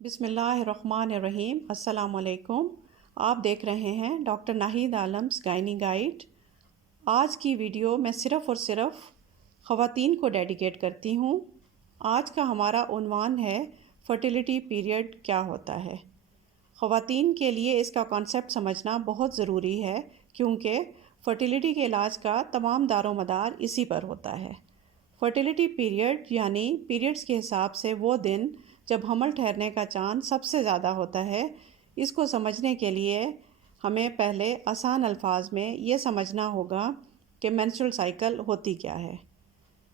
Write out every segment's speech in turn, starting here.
بسم اللہ الرحمن الرحیم۔ السلام علیکم۔ آپ دیکھ رہے ہیں ڈاکٹر ناہید عالمز گائنی گائیڈ۔ آج کی ویڈیو میں صرف اور صرف خواتین کو ڈیڈیکیٹ کرتی ہوں۔ آج کا ہمارا عنوان ہے فرٹیلیٹی پیریڈ کیا ہوتا ہے۔ خواتین کے لیے اس کا کانسیپٹ سمجھنا بہت ضروری ہے کیونکہ فرٹیلیٹی کے علاج کا تمام دار و مدار اسی پر ہوتا ہے۔ فرٹیلیٹی پیریڈ یعنی پیریڈز کے حساب سے وہ دن جب حمل ٹھہرنے کا چانس سب سے زیادہ ہوتا ہے۔ اس کو سمجھنے کے لیے ہمیں پہلے آسان الفاظ میں یہ سمجھنا ہوگا کہ مینسٹرول سائیکل ہوتی کیا ہے۔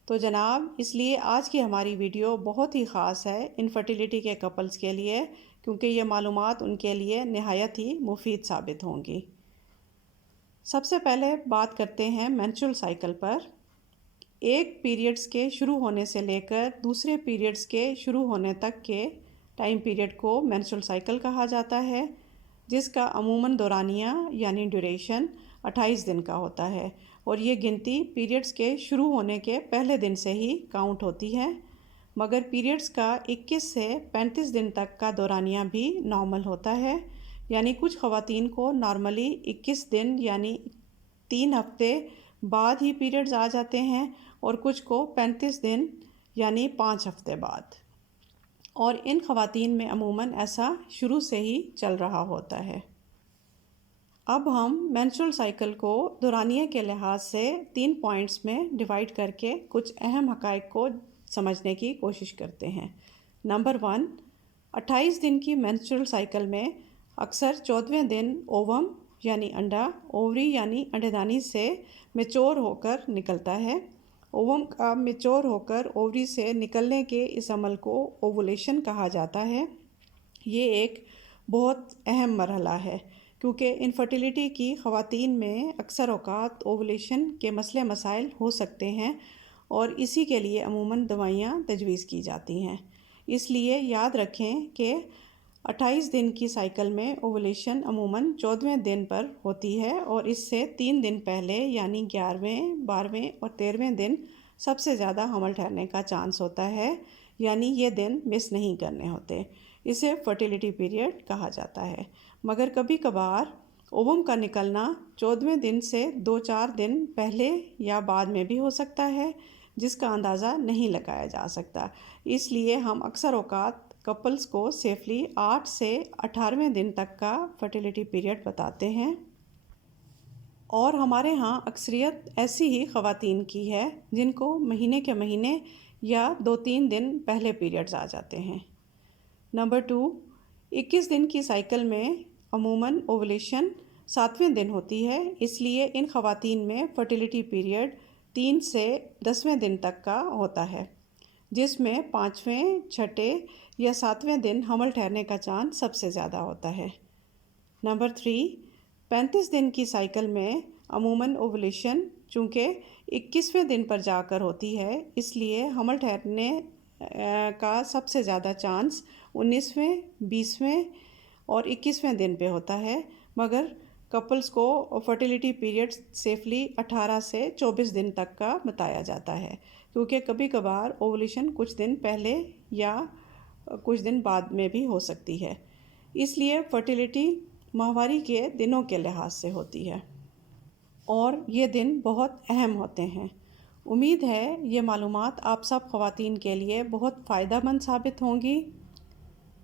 تو جناب، اس لیے آج کی ہماری ویڈیو بہت ہی خاص ہے انفرٹیلیٹی کے کپلز کے لیے، کیونکہ یہ معلومات ان کے لیے نہایت ہی مفید ثابت ہوں گی۔ سب سے پہلے بات کرتے ہیں مینسٹرول سائیکل پر۔ ایک پیریڈز کے شروع ہونے سے لے کر دوسرے پیریڈز کے شروع ہونے تک کے ٹائم پیریڈ کو مینسٹرول سائیکل کہا جاتا ہے، جس کا عموماً دورانیہ یعنی ڈیوریشن 28 دن کا ہوتا ہے، اور یہ گنتی پیریڈز کے شروع ہونے کے پہلے دن سے ہی کاؤنٹ ہوتی ہے، مگر پیریڈز کا 21 سے 35 دن تک کا دورانیہ بھی نارمل ہوتا ہے، یعنی کچھ خواتین کو نارملی 21 دن یعنی 3 ہفتے بعد ہی پیریڈز آ جاتے ہیں، اور کچھ کو 35 دن یعنی 5 ہفتے بعد، اور ان خواتین میں عموماً ایسا شروع سے ہی چل رہا ہوتا ہے۔ اب ہم مینسٹرول سائیکل کو دورانیہ کے لحاظ سے 3 پوائنٹس میں ڈیوائیڈ کر کے کچھ اہم حقائق کو سمجھنے کی کوشش کرتے ہیں۔ نمبر 1، 28 دن کی مینسٹرول سائیکل میں اکثر 14ویں دن اووم یعنی انڈا اووری یعنی انڈے دانی سے میچور ہو کر نکلتا ہے۔ اووم کا میچور ہو کر اووری سے نکلنے کے اس عمل کو اووولیشن کہا جاتا ہے۔ یہ ایک بہت اہم مرحلہ ہے کیونکہ انفرٹیلیٹی کی خواتین میں اکثر اوقات اووولیشن کے مسئلے مسائل ہو سکتے ہیں، اور اسی کے لیے عموماً دوائیاں تجویز کی جاتی ہیں۔ اس لیے یاد رکھیں کہ 28 دن کی سائیکل میں اووولیشن عموماً 14ویں دن پر ہوتی ہے، اور اس سے 3 دن پہلے یعنی 11ویں، 12ویں اور 13ویں دن سب سے زیادہ حمل ٹھہرنے کا چانس ہوتا ہے، یعنی یہ دن مس نہیں کرنے ہوتے۔ اسے فرٹیلیٹی پیریڈ کہا جاتا ہے، مگر کبھی کبھار اووم کا نکلنا 14ویں دن سے 2-4 دن پہلے یا بعد میں بھی ہو سکتا ہے، جس کا اندازہ نہیں لگایا جا سکتا۔ اس لیے ہم اکثر اوقات کپلز کو سیفلی 8 سے 18ویں دن تک کا فرٹیلیٹی پیریڈ بتاتے ہیں، اور ہمارے ہاں اکثریت ایسی ہی خواتین کی ہے جن کو مہینے کے مہینے یا 2-3 دن پہلے پیریڈز آ جاتے ہیں۔ نمبر 2، 21 دن کی سائیکل میں عموماً اووولیشن 7ویں دن ہوتی ہے، اس لیے ان خواتین میں فرٹیلیٹی پیریڈ 3 سے 10ویں دن تک کا ہوتا ہے، جس میں 5ویں، 6ٹھے یا 7ویں دن حمل ٹھہرنے کا چانس سب سے زیادہ ہوتا ہے۔ نمبر 3، 35 دن کی سائیکل میں عموماً اووولیشن چونکہ 21ویں دن پر جا کر ہوتی ہے، اس لیے حمل ٹھہرنے کا سب سے زیادہ چانس 19ویں، 20ویں اور 21ویں دن پہ ہوتا ہے، مگر کپلز کو فرٹیلیٹی پیریڈ سیفلی 18 سے 24 دن تک کا بتایا جاتا ہے، کیونکہ کبھی کبھار اووولیشن کچھ دن پہلے یا کچھ دن بعد میں بھی ہو سکتی ہے۔ اس لیے فرٹیلیٹی ماہواری کے دنوں کے لحاظ سے ہوتی ہے، اور یہ دن بہت اہم ہوتے ہیں۔ امید ہے یہ معلومات آپ سب خواتین کے لیے بہت فائدہ مند ثابت ہوں گی۔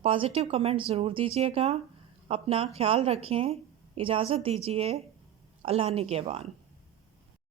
پازیٹیو کمنٹ ضرور دیجیے گا۔ اپنا خیال رکھیں۔ اجازت دیجیے۔ اللہ نگہبان۔